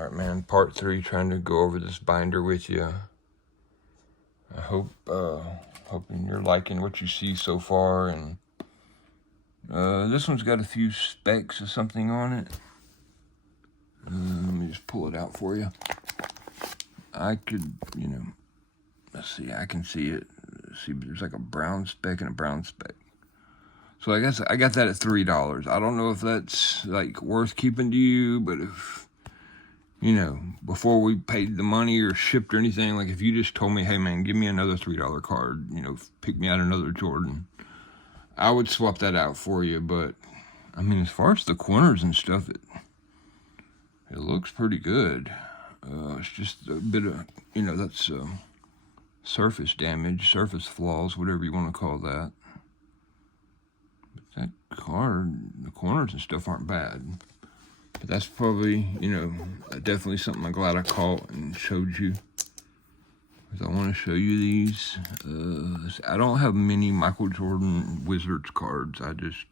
Alright, man, part 3, trying to go over this binder with you. I hope, hoping you're liking what you see so far, and this one's got a few specks or something on it. Let me just pull it out for you. I could, let's see, I can see it. See, there's like a brown speck and a brown speck. So I guess I got that at $3. I don't know if that's like worth keeping to you, but if, before we paid the money or shipped or anything, like if you just told me, hey man, give me another $3 card, pick me out another Jordan, I would swap that out for you. But I mean, as far as the corners and stuff, it looks pretty good. It's just a bit of, that's surface damage, surface flaws, whatever you want to call that. But that card, the corners and stuff aren't bad. But that's probably, definitely something I'm glad I caught and showed you. Because I want to show you these. I don't have many Michael Jordan Wizards cards. I just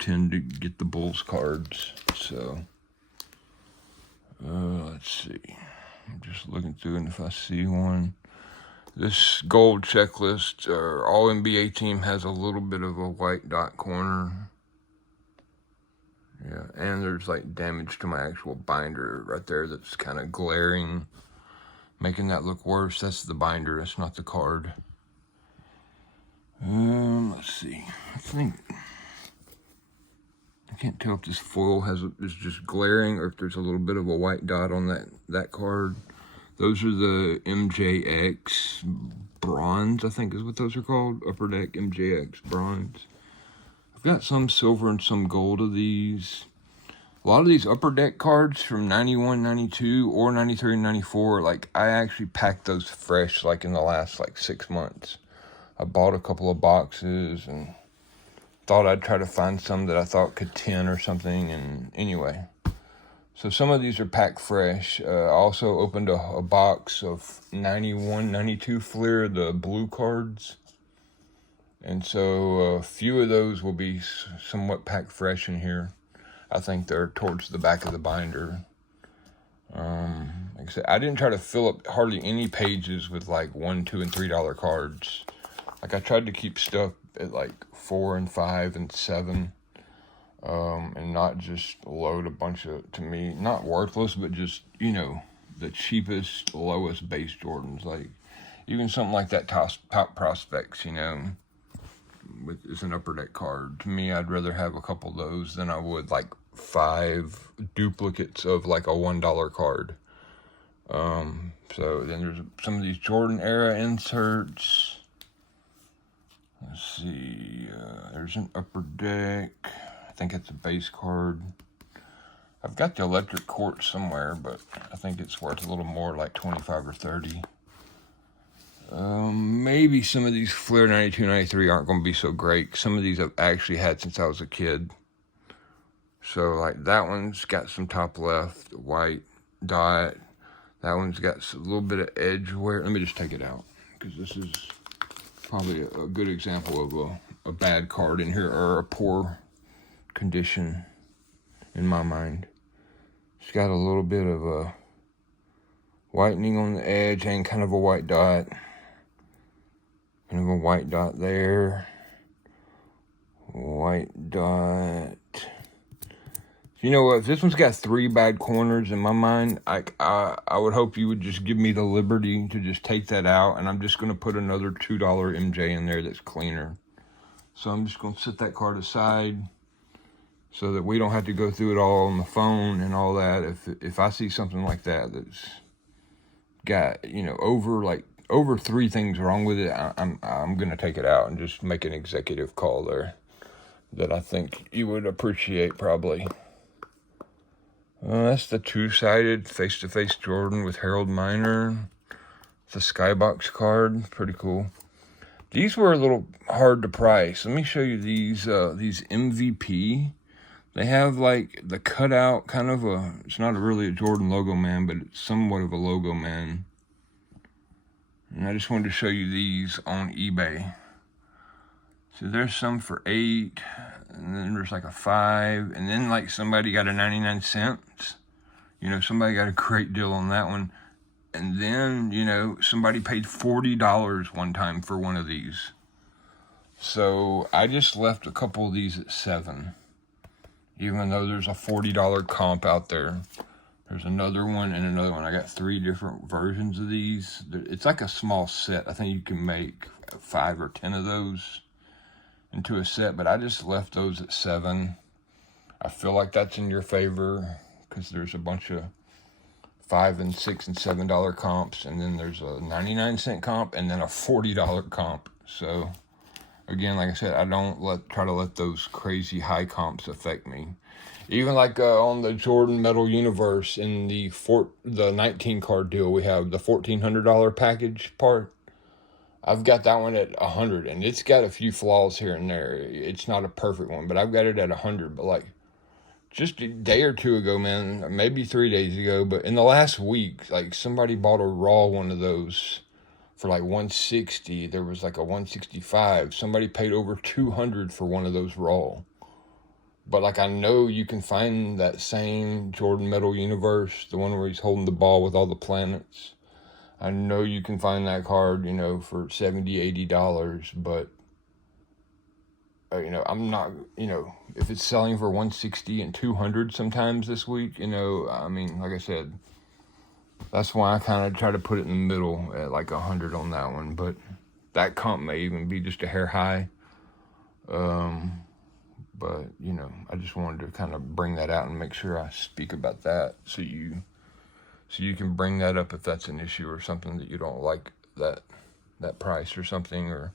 tend to get the Bulls cards. So, let's see. I'm just looking through, and if I see one. This gold checklist, all NBA team has a little bit of a white dot corner. Yeah, and there's like damage to my actual binder right there that's kind of glaring, making that look worse. That's the binder, that's not the card. Let's see. I can't tell if this foil is just glaring or if there's a little bit of a white dot on that card. Those are the MJX bronze, I think is what those are called. Upper Deck MJX bronze. I've got some silver and some gold of these. A lot of these Upper Deck cards from 91, 92, or 93 and 94, like, I actually packed those fresh, like, in the last, 6 months. I bought a couple of boxes and thought I'd try to find some that I thought could tin or something, and anyway. So some of these are packed fresh. I also opened a box of 91, 92 Fleer, the blue cards. And so a few of those will be somewhat packed fresh in here. I think they're towards the back of the binder. Like I said, I didn't try to fill up hardly any pages with $1, $2, and $3 cards. Like I tried to keep stuff at $4 and $5 and $7. And not just load a bunch of, to me, not worthless, but just, the cheapest, lowest base Jordans. Like, even something like that Top Prospects, is an Upper Deck card. To me, I'd rather have a couple of those than I would 5 duplicates of a $1 card. So then there's some of these Jordan era inserts. Let's see, there's an Upper Deck. I think it's a base card. I've got the electric quartz somewhere, but I think it's worth a little more, 25 or 30. Maybe some of these Fleer 92, 93 aren't going to be so great. Some of these I've actually had since I was a kid. So, that one's got some top left, white dot. That one's got a little bit of edge wear. Let me just take it out, because this is probably a good example of a bad card in here, or a poor condition in my mind. It's got a little bit of a whitening on the edge and kind of a white dot. Kind of a white dot there. White dot. You know what? If this one's got 3 bad corners in my mind, I would hope you would just give me the liberty to just take that out, and I'm just going to put another $2 MJ in there that's cleaner. So I'm just going to set that card aside so that we don't have to go through it all on the phone and all that. If I see something like that that's got, over 3 things wrong with it, I'm going to take it out and just make an executive call there that I think you would appreciate probably. That's the 2-sided face-to-face Jordan with Harold Miner. It's a Skybox card. Pretty cool. These were a little hard to price. Let me show you these MVP. They have the cutout kind of it's not really a Jordan logo man, but it's somewhat of a logo man. And I just wanted to show you these on eBay. So there's some for $8, and then there's a $5, and then somebody got a 99 cents. You know, somebody got a great deal on that one. And then, you know, somebody paid $40 one time for one of these. So I just left a couple of these at 7, even though there's a $40 comp out there. There's another one and another one. I got 3 different versions of these. It's like a small set. I think you can make 5 or 10 of those into a set, but I just left those at 7. I feel like that's in your favor because there's a bunch of $5 and $6 and $7 comps, and then there's a 99-cent comp and then a $40 comp. So again, like I said, I don't try to let those crazy high comps affect me. Even like on the Jordan Metal Universe in the 19 card deal, we have the $1,400 package part. I've got that one at 100, and it's got a few flaws here and there. It's not a perfect one, but I've got it at 100. But like just a day or two ago, man, maybe 3 days ago, but in the last week, like somebody bought a raw one of those for like 160. There was like a 165. Somebody paid over 200 for one of those raw. But like I know you can find that same Jordan Metal Universe, the one where he's holding the ball with all the planets. I know you can find that card, you know, for $70, $80, but you know, I'm not, you know, if it's selling for 160 and 200 sometimes this week, you know, I mean, like I said, that's why I kind of try to put it in the middle at like 100 on that one. But that comp may even be just a hair high. But you know, I just wanted to kind of bring that out and make sure I speak about that, so you can bring that up if that's an issue or something that you don't like that price or something, or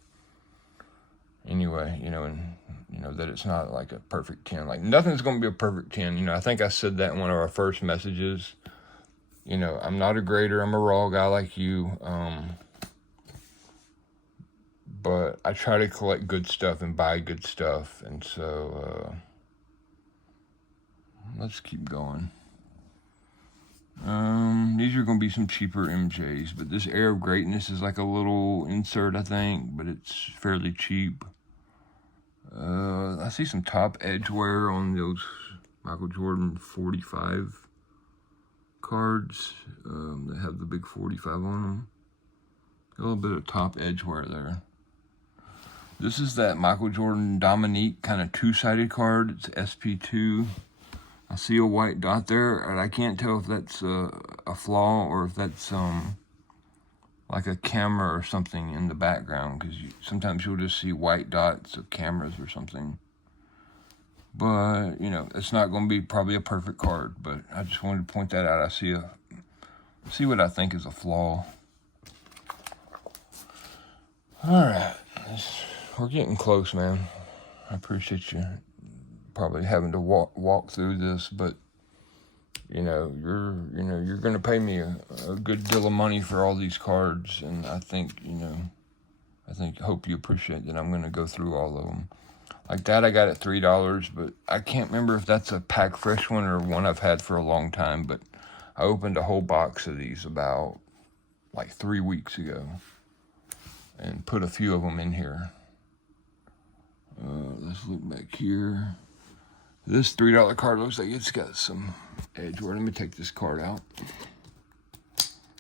anyway, you know, and you know that it's not like a perfect 10. Like nothing's going to be a perfect 10. You know, I think I said that in one of our first messages. You know, I'm not a grader. I'm a raw guy like you. But I try to collect good stuff and buy good stuff. And so, let's keep going. These are going to be some cheaper MJs, but this Air of Greatness is like a little insert, I think, but it's fairly cheap. I see some top edge wear on those Michael Jordan 45 cards that have the big 45 on them. A little bit of top edge wear there. This is that Michael Jordan Dominique kind of 2-sided card. It's SP2. I see a white dot there, and I can't tell if that's a flaw or if that's like a camera or something in the background, because sometimes you'll just see white dots of cameras or something. But, you know, it's not going to be probably a perfect card, but I just wanted to point that out. I see what I think is a flaw. All right. We're getting close, man. I appreciate you probably having to walk through this, but you know, you're going to pay me a good deal of money for all these cards, and I think, hope you appreciate that I'm going to go through all of them. Like that, I got it $3, but I can't remember if that's a pack fresh one or one I've had for a long time, but I opened a whole box of these about like 3 weeks ago and put a few of them in here. Let's look back here. This $3 card looks like it's got some edge wear. Let me take this card out.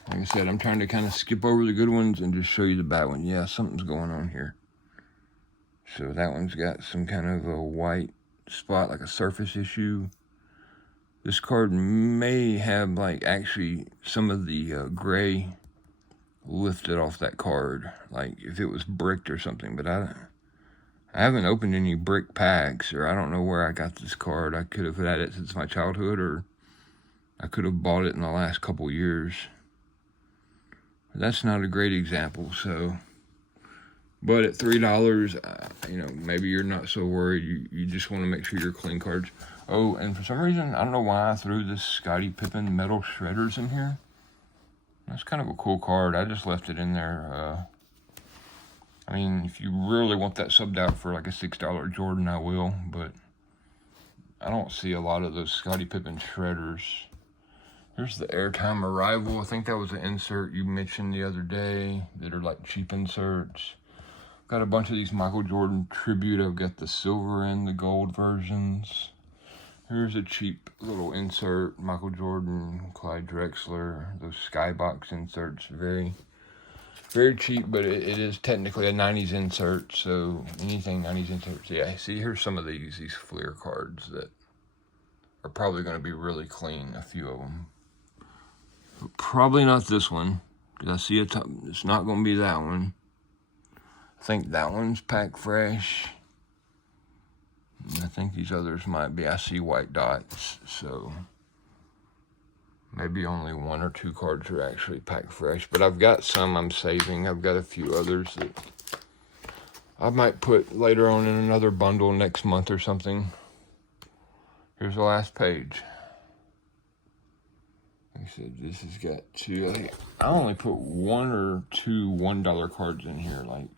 Like I said, I'm trying to kind of skip over the good ones and just show you the bad one. Yeah, something's going on here. So that one's got some kind of a white spot, like a surface issue. This card may have like actually some of the gray lifted off that card, like if it was bricked or something, but I haven't opened any brick packs, or I don't know where I got this card. I could have had it since my childhood, or I could have bought it in the last couple years. But that's not a great example, so. But at $3, you know, maybe you're not so worried. You just want to make sure you're clean cards. Oh, and for some reason, I don't know why I threw this Scottie Pippen Metal Shredders in here. That's kind of a cool card. I just left it in there. I mean, if you really want that subbed out for like a $6 Jordan, I will. But I don't see a lot of those Scottie Pippen Shredders. Here's the Airtime Arrival. I think that was an insert you mentioned the other day that are like cheap inserts. Got a bunch of these Michael Jordan tribute. I've got the silver and the gold versions. Here's a cheap little insert. Michael Jordan, Clyde Drexler, those skybox inserts. Very, very cheap, but it is technically a 90s insert. So anything 90s inserts. Yeah, see, here's some of these Fleer cards that are probably going to be really clean, a few of them. But probably not this one, because I see it's not going to be that one. I think that one's packed fresh. I think these others might be. I see white dots, so maybe only 1 or 2 cards are actually packed fresh. But I've got some I'm saving. I've got a few others that I might put later on in another bundle next month or something. Here's the last page. Like I said, this has got 2. I only put 1 or 2 $1 cards in here. Like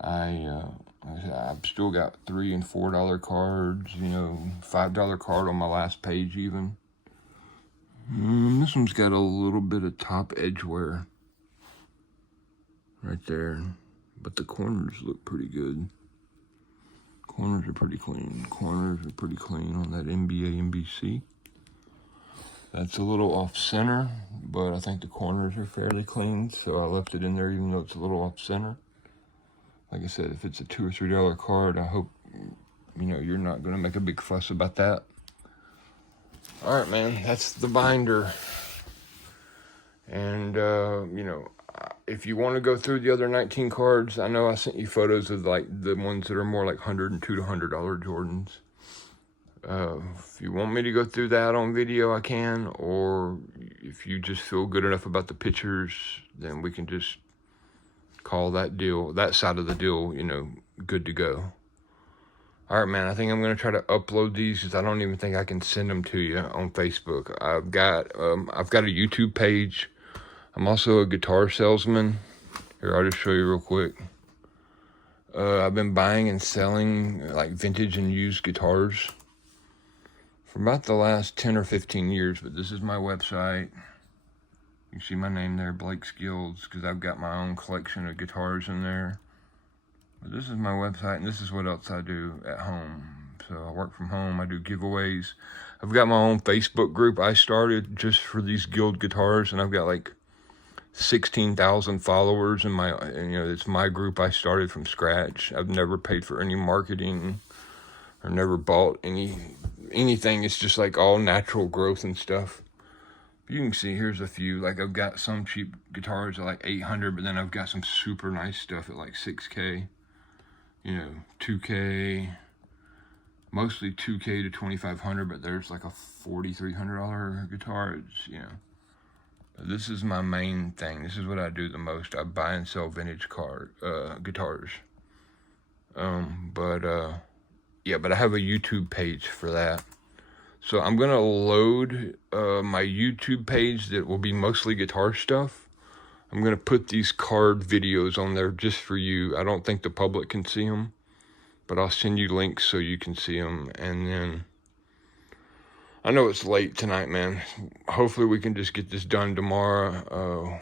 I've still got $3 and $4 cards, you know, $5 card on my last page even. This one's got a little bit of top edge wear right there, but the corners look pretty good. Corners are pretty clean. Corners are pretty clean on that NBA NBC. That's a little off center, but I think the corners are fairly clean, so I left it in there even though it's a little off center. Like I said, if it's a $2 or $3 card, I hope, you know, you're not going to make a big fuss about that. All right, man, that's the binder. And, you know, if you want to go through the other 19 cards, I know I sent you photos of, like, the ones that are more like $100 and $200 Jordans. If you want me to go through that on video, I can. Or if you just feel good enough about the pictures, then we can just call that deal, that side of the deal, you know, good to go. All right, man, I think I'm going to try to upload these because I don't even think I can send them to you on Facebook. I've got a YouTube page. I'm also a guitar salesman. Here, I'll just show you real quick. I've been buying and selling like vintage and used guitars for about the last 10 or 15 years, but this is my website. You can see my name there, Blake Skills, because I've got my own collection of guitars in there. But this is my website, and this is what else I do at home. So I work from home, I do giveaways. I've got my own Facebook group I started just for these Guild guitars, and I've got like 16,000 followers in and, you know, it's my group I started from scratch. I've never paid for any marketing or never bought anything. It's just like all natural growth and stuff. You can see here's a few. Like I've got some cheap guitars at like 800, but then I've got some super nice stuff at like 6K, you know, 2K, mostly 2K to 2,500, but there's like a $4,300 guitar. It's, you know, this is my main thing. This is what I do the most. I buy and sell vintage guitars. Yeah, but I have a YouTube page for that. So I'm going to load my YouTube page that will be mostly guitar stuff. I'm going to put these card videos on there just for you. I don't think the public can see them, but I'll send you links so you can see them. And then, I know it's late tonight, man. Hopefully we can just get this done tomorrow.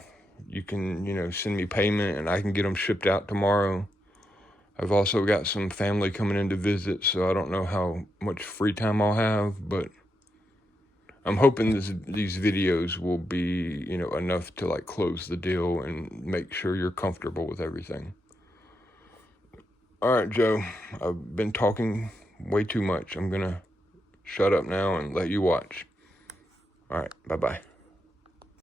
You can, you know, send me payment and I can get them shipped out tomorrow. I've also got some family coming in to visit, so I don't know how much free time I'll have, but I'm hoping these videos will be, you know, enough to like close the deal and make sure you're comfortable with everything. All right, Joe, I've been talking way too much. I'm going to shut up now and let you watch. All right, bye-bye.